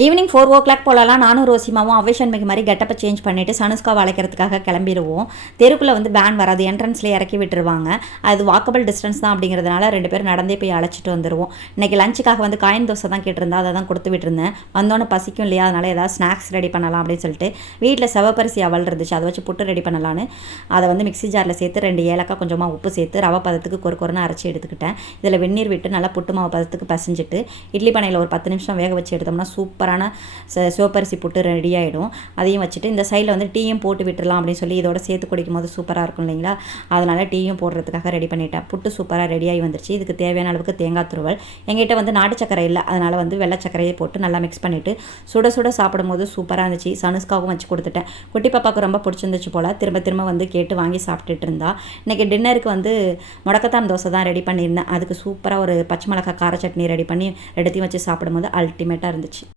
Evening 4 போலலாம் நானும் ரோசிமாவும் அவ்வைஷன்மைக்கு மாதிரி கெட்டப்பை சேஞ்ச் பண்ணிவிட்டு சனுஸ்காவை அழைக்கிறதுக்காக கிளம்பிடுவோம். தெருக்குள்ளே வந்து வேன் வராது, என்ட்ரன்ஸில் இறக்கி விட்டுருவாங்க. அது வாக்கபிள் டிஸ்டன்ஸ் தான் அப்படிங்கிறதுனால 2 பேரும் நடந்தே போய் அழைச்சிட்டு வந்துடுவோம். இன்றைக்கி லஞ்சுக்காக வந்து காயின் தோசை தான் கேட்டிருந்தா, அதை தான் கொடுத்து விட்டுருந்தேன். வந்தோன்னே பசிக்கும் இல்லையா, அதனால் ஏதாவது ஸ்நாக்ஸ் ரெடி பண்ணலாம் அப்படின்னு சொல்லிட்டு வீட்டில் செவப்பரிசி அவல் இருந்துச்சு, அதை வச்சு புட்டு ரெடி பண்ணலான்னு அதை வந்து மிக்ஸி ஜாரில் சேர்த்து 2 ஏலக்காய் கொஞ்சமாக உப்பு சேர்த்து ரவை பதத்துக்கு கொரன்னு அரைச்சி எடுத்துக்கிட்டேன். இதில் வெந்நீர் விட்டு நல்லா புட்டு மாவு பதத்துக்கு பசிஞ்சிட்டு இட்லி பானையில் ஒரு 10 நிமிஷம் வேக வச்சு எடுத்தோம்னா சூப்பரான சிவப்பரிசி புட்டு ரெடி ஆகிடும். அதையும் வச்சுட்டு இந்த சைடில் வந்து டீயும் போட்டு விட்டுடலாம் அப்படின்னு சொல்லி இதோட சேர்த்து குடிக்கும் போது சூப்பராக இருக்கும் இல்லைங்களா, அதனால் டீயும் போடுறதுக்காக ரெடி பண்ணிட்டேன். புட்டு சூப்பராக ரெடியாகி வந்துருச்சு. இதுக்கு தேவையான அளவுக்கு தேங்காய் துருவல், எங்கிட்ட வந்து நாட்டு சக்கரை இல்லை, அதனால் வந்து வெள்ளை சக்கரையை போட்டு நல்லா மிக்ஸ் பண்ணிவிட்டு சுட சுட சாப்பிடும்போது சூப்பராக இருந்துச்சு. சனுஸ்காவும் வச்சு கொடுத்துட்டேன். குட்டி பாப்பாவுக்கு ரொம்ப பிடிச்சிருந்துச்சு போல், திரும்ப திரும்ப வந்து கேட்டு வாங்கி சாப்பிட்டுட்டு இருந்தா. இன்றைக்கி டின்னருக்கு வந்து முடக்கத்தான் தோசை தான் ரெடி பண்ணியிருந்தேன். அதுக்கு சூப்பராக ஒரு பச்சை மிளகாய் கார சட்னி ரெடி பண்ணி ரெண்டுத்தையும் வச்சு சாப்பிடும்போது அல்டிமேட்டாக இருந்துச்சு.